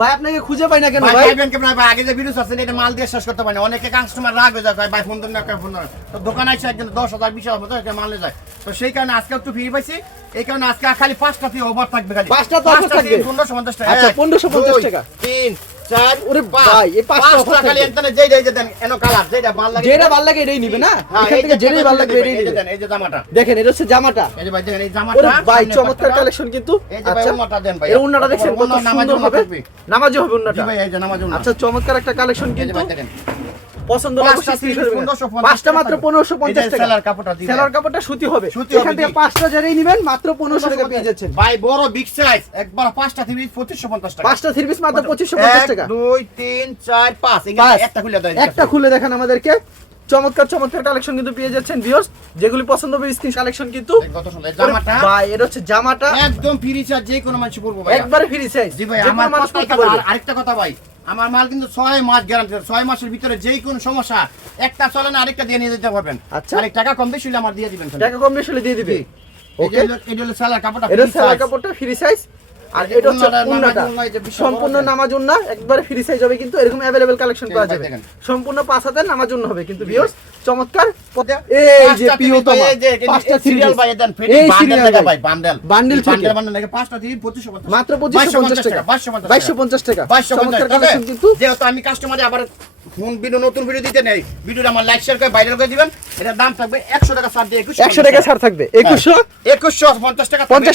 ভাই আপনাকে খুঁজে পাই না কেন ভাই ভাই? পাইবেন কেমন ভাই? আগে যে ভিডিও আছে এটা মাল দিয়ে শেষ করতে পারি না। অনেকে কাস্টমার রাগ হয়ে যায় ভাই ফোন দেন না ফোন দেন। তো দোকানে এসে একজন 10,000 20,000 মতো একটা মাল নিয়ে যায়। তো সেই কারণে আজকে একটু ফ্রি পাইছি। এই কারণে আজকে খালি 5টা ফ্রি ওভার থাকবে খালি। 5টা তো offer থাকবে? 1550 টাকা। আচ্ছা 1550 টাকা। 3 4 ওরে ভাই এই 5টা অফার খালি থাকবে। এখানে যেই যেই দেন এনো কালার যেটা ভালো লাগে যেটা ভালো লাগে এটাই নিবে না? হ্যাঁ, এখান থেকে যেটাই ভালো লাগবে এটাই এই যে নিবে। দেন এই যে জামাটা। দেখেন এটা হচ্ছে জামাটা। এই যে ভাই দেখেন এই ওরে জামাটা। ভাই সামনে চমৎকার পাটটা। কালেকশন কিন্তু। এই যে ভাই আচ্ছা উন্নতটা দেন ভাই। এর উন্নাটা দেখছেন কত সুন্দর হবে। নামাজি হবে জি উন্নাটা। ভাই এই যে নামাজ উন্নত। আচ্ছা চমৎকার একটা কালেকশন এই যে কিন্তু। ভাই দেখেন। পছন্দ হলে পাঁচটা অবশ্যই screenshot দিবেন। 1550 পাঁচটা মাত্র 1550 টাকা। সেলার কাপড়টা দিবেন। সেলার কাপড়টা সুতি হবে। সুতি এখান হবে, থেকে জি। 5টা যারাই নেবেন মাত্র 1500 টাকা পেয়ে যাচ্ছেন। ভাই বড় বিগ সাইজ একবার 5টা থ্রি 2550 টাকা। 5টা থ্রি পিস মাত্র 2550 টাকা। 1 2 3 4 5 পাঁচ। একটা খুলে দেন। একটা খুলে দেখেন আমাদেরকে। চমৎকার চমৎকার কালেকশন কিন্তু পেয়ে যাচ্ছেন ভিউয়ার্স। যেগুলি পছন্দ হবে স্ক্রিন কালেকশন কিন্তু। কত সুন্দর জামাটা। ভাই এটা হচ্ছে জামাটা একদম ফ্রি চার্জ যে কোনো মানুষ পরবো ভাই। একবারে ফ্রি সাইজ। জি ভাই আমার আরেকটা কথা ভাই। আমার মাল কিন্তু 6 মাস গ্যারান্টি। 6 মাসের ভিতরে যেই কোনো সমস্যা একটা চলে না আরেকটা দিয়ে নিয়ে যেতে পারবেন। আচ্ছা। আরেক টাকা কম বেশি হলে আমার দিয়ে দিবেন। টাকা কম বেশি হলে দিয়ে দিবে। ওকে এটা হলো সেলার কাপড়টা। এটা free সেলার size। কাপড়টা ফ্রি সাইজ। আর এটা হচ্ছে উন্নাটা সম্পূর্ণ নামাজ উন্না একবারে ফ্রি সাইজ হবে কিন্তু এরকম अवेलेबल কালেকশন পাওয়া যাবে দেখেন। সম্পূর্ণ 5000 নামাজ উন্না হবে কিন্তু ভিউয়ার্স চমৎকার এই এই যে প্রিয়তমা পাঁচটা সিরিয়াল ভাই দেন ফেডি এই বান্ডেল serial টাকা ভাই। ভাই বান্ডেল বান্ডেল থেকে। বান্ডেল নাকি 5টা দিয়ে 2550 মাত্র 2550 টাকা 2250 টাকা 2250 চমৎকার কালেকশন কিন্তু যেহেতু আমি কাস্টমারে আবার ফোন ভিডিও নতুন ভিডিও দিতে নেই ভিডিওটা আমার লাইক শেয়ার করে ভাইরাল করে দিবেন এটার দাম থাকবে 100 টাকা ছাড় দিয়ে 100 টাকা ছাড় থাকবে 2150 2150 টাকা 50